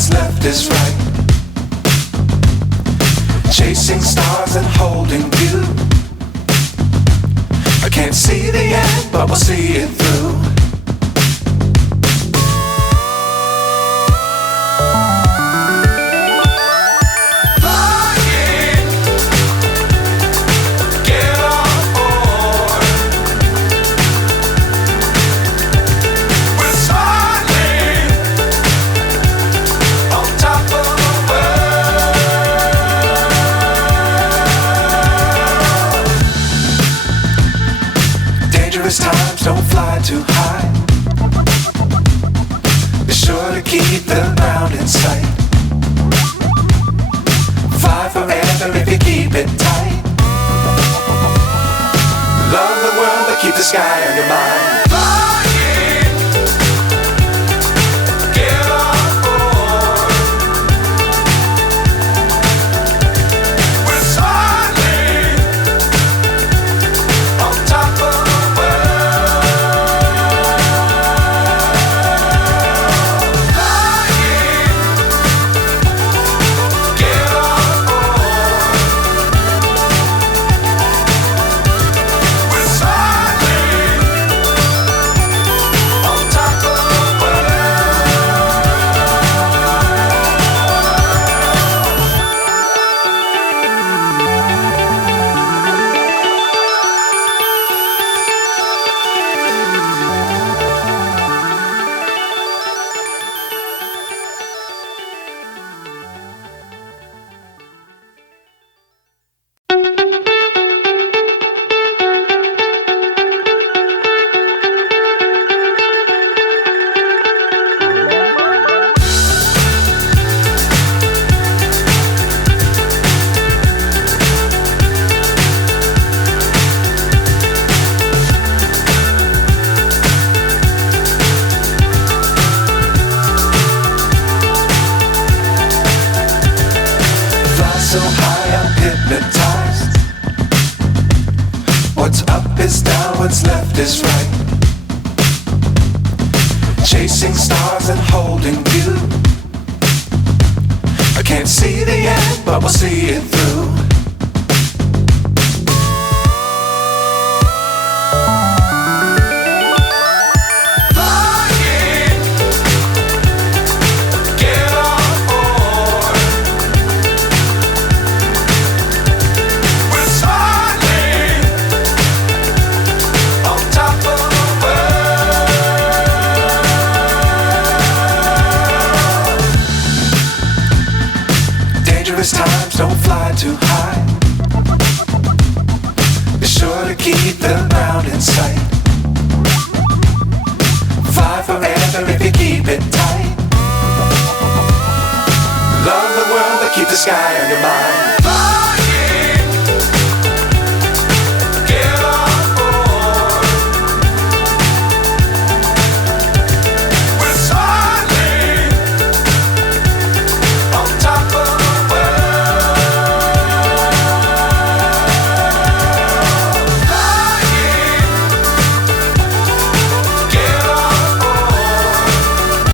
what's left is right. Chasing stars and holding you. I can't see the end, but we'll see it through. Times don't fly too high. Be sure to keep the ground in sight. Fly forever if you keep it tight. Love the world but keep the sky on your mind. So high I'm hypnotized. What's up is down, what's left is right. Chasing stars and holding you. I can't see the end, but we'll see it through. Times don't fly too high. Be sure to keep the ground in sight. Fly forever if you keep it tight. Love the world but keep the sky on your mind.